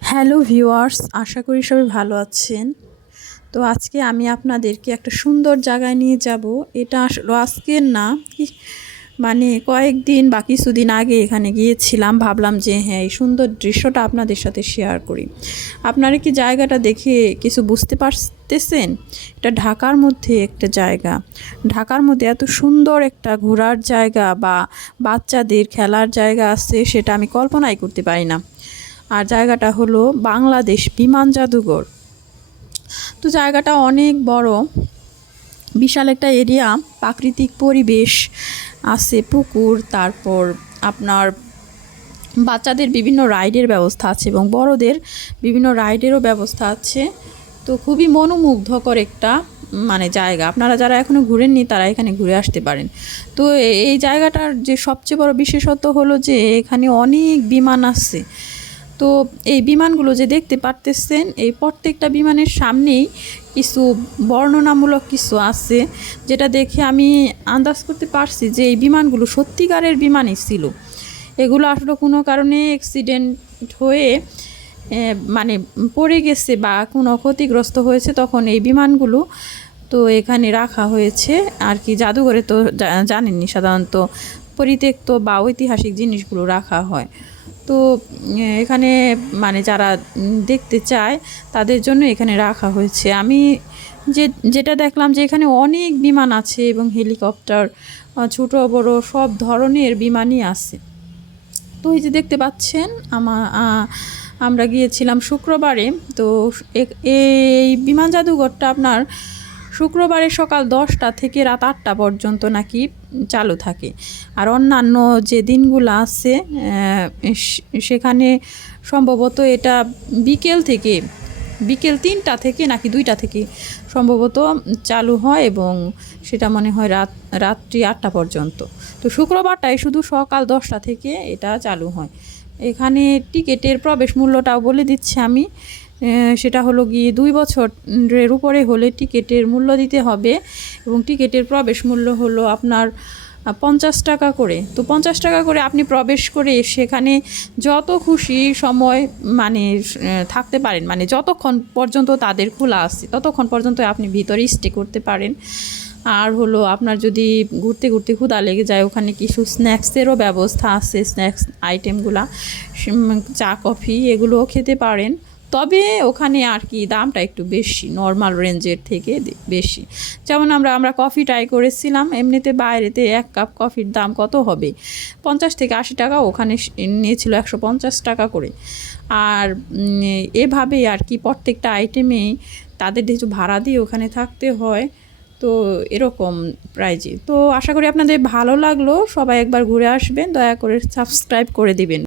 Hello viewers, আশা করি সবাই ভালো আছেন। তো আজকে আমি আপনাদেরকে একটা সুন্দর জায়গায় নিয়ে যাব। এটা আসলে আজকের না, কি- মানে কয়েকদিন বা কিছুদিন আগে এখানে গিয়েছিলাম, ভাবলাম যে হ্যাঁ এই সুন্দর দৃশ্যটা আপনাদের সাথে শেয়ার করি। আপনারা কি জায়গাটা দেখে কিছু বুঝতে পারতেছেন? এটা ঢাকার মধ্যে একটা জায়গা। ঢাকার মধ্যে এত সুন্দর একটা ঘোরার জায়গা বা বাচ্চাদের খেলার জায়গা আছে, সেটা আমি কল্পনাই করতে পারি না। আর জায়গাটা হলো বাংলাদেশ বিমান জাদুঘর। তো জায়গাটা অনেক বড়, বিশাল একটা এরিয়া, প্রাকৃতিক পরিবেশ আছে, পুকুর, তারপর আপনার বাচ্চাদের বিভিন্ন রাইডের ব্যবস্থা আছে এবং বড়দের বিভিন্ন রাইডেরও ব্যবস্থা আছে। তো খুবই মনোমুগ্ধকর একটা মানে জায়গা। আপনারা যারা এখনও ঘুরেননি, তারা এখানে ঘুরে আসতে পারেন। তো এই জায়গাটার যে সবচেয়ে বড় বিশেষত্ব হলো যে এখানে অনেক বিমান আছে। তো এই বিমানগুলো যে দেখতে পারতেছেন, এই প্রত্যেকটা বিমানের সামনেই কিছু বর্ণনামূলক কিছু আছে, যেটা দেখে আমি আন্দাজ করতে পারছি যে এই বিমানগুলো সত্যিকারের বিমানই ছিল। এগুলো আসলে কোনো কারণে অ্যাক্সিডেন্ট হয়ে মানে পড়ে গেছে বা কোনো ক্ষতিগ্রস্ত হয়েছে তখন এই বিমানগুলো তো এখানে রাখা হয়েছে। আর কি জাদুঘরে তো জানেননি সাধারণত পরিত্যক্ত বা ঐতিহাসিক জিনিসগুলো রাখা হয়। তো এখানে মানে যারা দেখতে চায়, তাদের জন্য এখানে রাখা হয়েছে। আমি যে, যেটা দেখলাম যে এখানে অনেক বিমান আছে এবং হেলিকপ্টার ছোট, বড় সব ধরনের বিমানই আছে। তো এই যে দেখতে পাচ্ছেন, আমা, আ- আমরা গিয়েছিলাম শুক্রবারে। তো এই বিমান জাদুঘরটা আপনার শুক্রবারে সকাল দশটা থেকে রাত আটটা পর্যন্ত নাকি চালু থাকে। আর অন্যান্য যে দিনগুলো আছে সেখানে সম্ভবত এটা বিকেল থেকে, বিকেল তিনটা থেকে নাকি দুইটা থেকে সম্ভবত চালু হয় এবং সেটা মনে হয় রাত, রাত্রি আটটা পর্যন্ত। তো শুক্রবারটাই শুধু সকাল দশটা থেকে এটা চালু হয়। এখানে টিকিটের প্রবেশ মূল্যটাও বলে দিচ্ছি আমি। সেটা হলো গিয়ে দুই বছরের উপরে হলে টিকিটের মূল্য দিতে হবে এবং টিকিটের প্রবেশ মূল্য হলো আপনার পঞ্চাশ টাকা করে। তো পঞ্চাশ টাকা করে আপনি প্রবেশ করে সেখানে যত খুশি সময় মানে থাকতে পারেন। মানে যতক্ষণ পর্যন্ত তাদের খোলা আছে, ততক্ষণ পর্যন্ত আপনি ভিতরে স্টে করতে পারেন। আর হলো আপনার যদি ঘুরতে ঘুরতে ক্ষুধা লেগে যায়, ওখানে কিছু স্ন্যাক্সেরও ব্যবস্থা আছে স্ন্যাক্স আইটেমগুলা চা, কফি এগুলোও খেতে পারেন। তবে ওখানে আর কি দামটা একটু বেশি নর্মাল রেঞ্জের থেকে বেশি। যেমন আমরা আমরা কফি ট্রাই করেছিলাম, এমনিতে বাইরেতে এক কাপ কফির দাম কত হবে? পঞ্চাশ থেকে আশি টাকা, ওখানে নিয়েছিল একশো পঞ্চাশ টাকা করে। আর এভাবেই আর কি প্রত্যেকটা আইটেমে তাদের যেহেতু ভাড়া দিয়ে ওখানে থাকতে হয়, তো এরকম প্রাইজে তো আশা করি আপনাদের ভালো লাগল, সবাই একবার ঘুরে আসবেন, দয়া করে সাবস্ক্রাইব করে দিবেন।